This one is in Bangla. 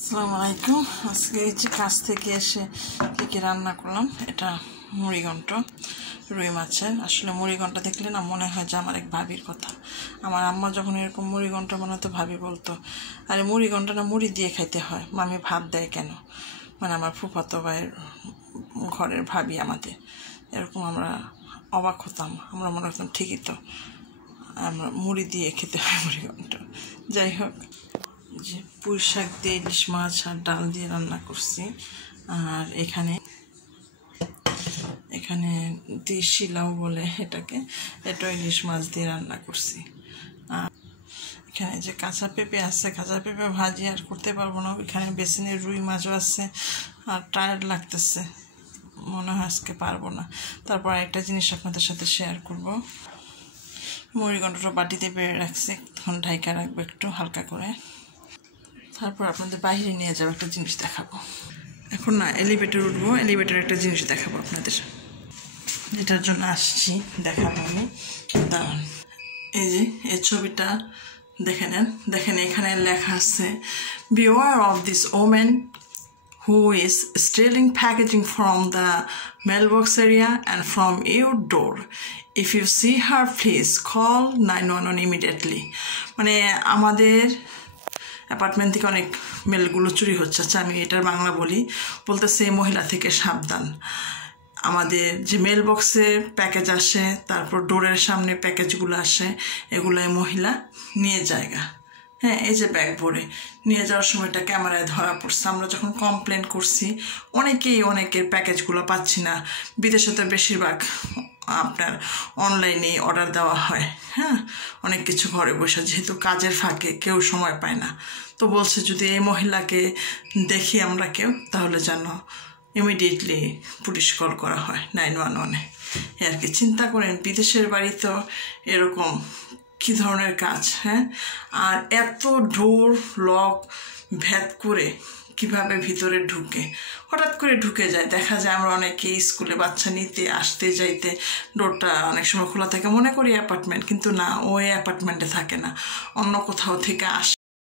আসসালামু আলাইকুম। আজকে এই যে কাজ থেকে এসে কী রান্না করলাম, এটা মুড়িঘণ্ট রুই মাছের। আসলে মুড়িঘণ্ট দেখলে না মনে হয় যে আমার এক ভাবির কথা। আমার আম্মা যখন এরকম মুড়িঘণ্ট বানাতো ভাবি বলতো, আরে মুড়িঘণ্ট না মুড়ি দিয়ে খাইতে হয়, মামি ভাত দেয় কেন? মানে আমার ফুফাতো ভাইয়ের ঘরের ভাবি আমাদের এরকম। আমরা অবাক হতাম, আমরা মনে করতাম ঠিকই তো, আমরা মুড়ি দিয়ে খেতে হয় মুড়িঘণ্ট। যাই হোক, যে পুঁই শাক দিয়ে ইলিশ মাছ আর ডাল দিয়ে রান্না করছি। আর এখানে দেশি লাউ বলে এটাকে, এটা ইলিশ মাছ দিয়ে রান্না করছি। আর এখানে যে কাঁচা পেঁপে আছে, কাঁচা পেঁপে ভাজি আর করতে পারবো না। এখানে বেসিনের রুই মাছও আছে, আর টায়ার্ড লাগতেছে, মনে হয় আজকে পারবো না। তারপর একটা জিনিস আপনাদের সাথে শেয়ার করব। মুড়িঘণ্টটা বাটিতে বেড়ে রাখছি, তখন ঢাইকা রাখবো একটু হালকা করে। তারপর আপনাদের বাইরে নিয়ে যাবো, একটা জিনিস দেখাবো। এখন না এলিভেটর উঠবো, এলিভেটরে একটা জিনিস দেখাবো আপনাদের, যেটার জন্য আসছি দেখাবো আমি। দাঁড়ান, এই যে এই ছবিটা দেখে নেন। দেখেন এখানে লেখা আছে, beware of this woman who is stealing packaging from the mailbox area and from your door. If you see her, please call 911 immediately. মানে আমাদের অ্যাপার্টমেন্ট থেকে অনেক মেলগুলো চুরি হচ্ছে। আচ্ছা, আমি এটার বাংলা বলতেছে এই মহিলা থেকে সাবধান। আমাদের যে মেল বক্সে প্যাকেজ আসে, তারপর ডোরের সামনে প্যাকেজগুলো আসে, এগুলো এই মহিলা নিয়ে জায়গা। হ্যাঁ, এই যে ব্যাগ ভরে নিয়ে যাওয়ার সময়টা ক্যামেরায় ধরা পড়ছে। আমরা যখন কমপ্লেন করছি, অনেকের প্যাকেজগুলো পাচ্ছি না। বিদেশে তো বেশিরভাগ আপনার অনলাইনে অর্ডার দেওয়া হয়। হ্যাঁ, অনেক কিছু ঘরে বসে, যেহেতু কাজের ফাঁকে কেউ সময় পায় না। তো বলছে যদি এই মহিলাকে দেখি আমরা কেউ, তাহলে যেন ইমিডিয়েটলি পুলিশ কল করা হয় 911-এ। আর কি চিন্তা করেন, বিদেশের বাড়ি তো এরকম কী ধরনের কাজ। হ্যাঁ, আর এত ডোর লক ভেদ করে কিভাবে ভিতরে ঢুকে, হঠাৎ করে ঢুকে যায়। দেখা যায় আমরা অনেকে স্কুলে বাচ্চা নিতে আসতে যাইতে ডোরটা অনেক সময় খোলা থাকে, মনে করি অ্যাপার্টমেন্ট, কিন্তু না, ও অ্যাপার্টমেন্টে থাকে না, অন্য কোথাও থেকে আসে।